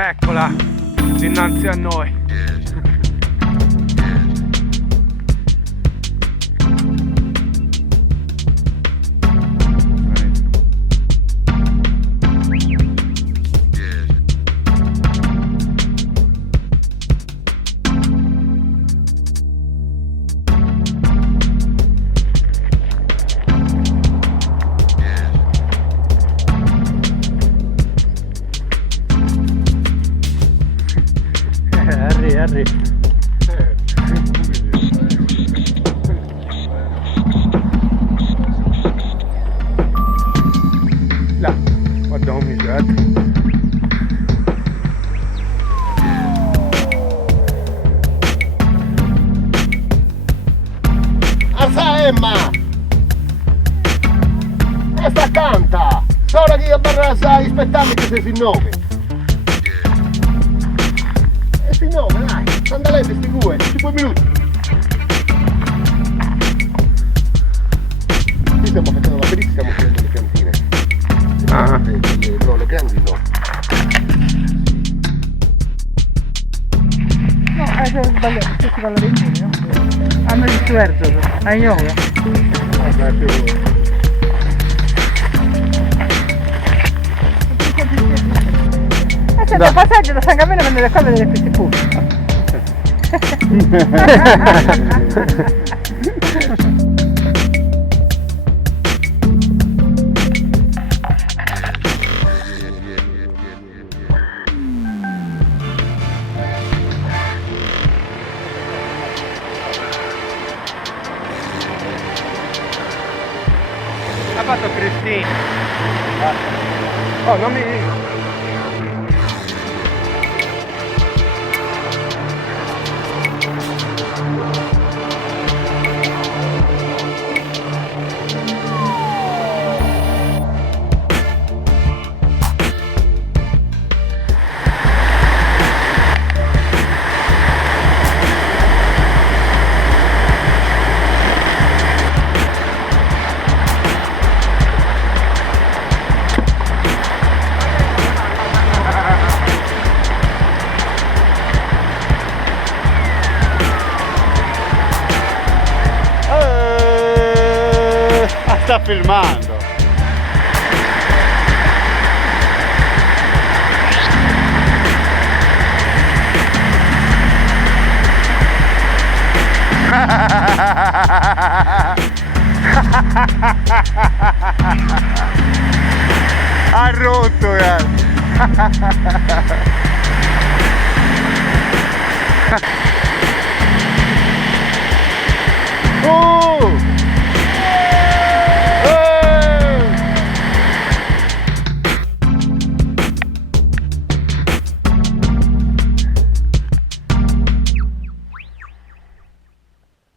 Eccola, dinanzi a noi. Harry. Là, guarda come mi Alza Emma! E sta canta! Solo che io barrasa aspettando che si nome! E si nome, dai! Andalete sti due, 5 minuti! Qui stiamo facendo la perizia, stiamo prendendo le piantine. Ah. No, le grandi no. No, hai sbagliato, questi vanno dei numeri, no? Hanno il diverso, hai yoga. Senti, a passaggio da San Gavino vende le cose delle pizze pure. Ha fatto Cristina. Oh, non mi... Sta filmando! Ha rotto, oh!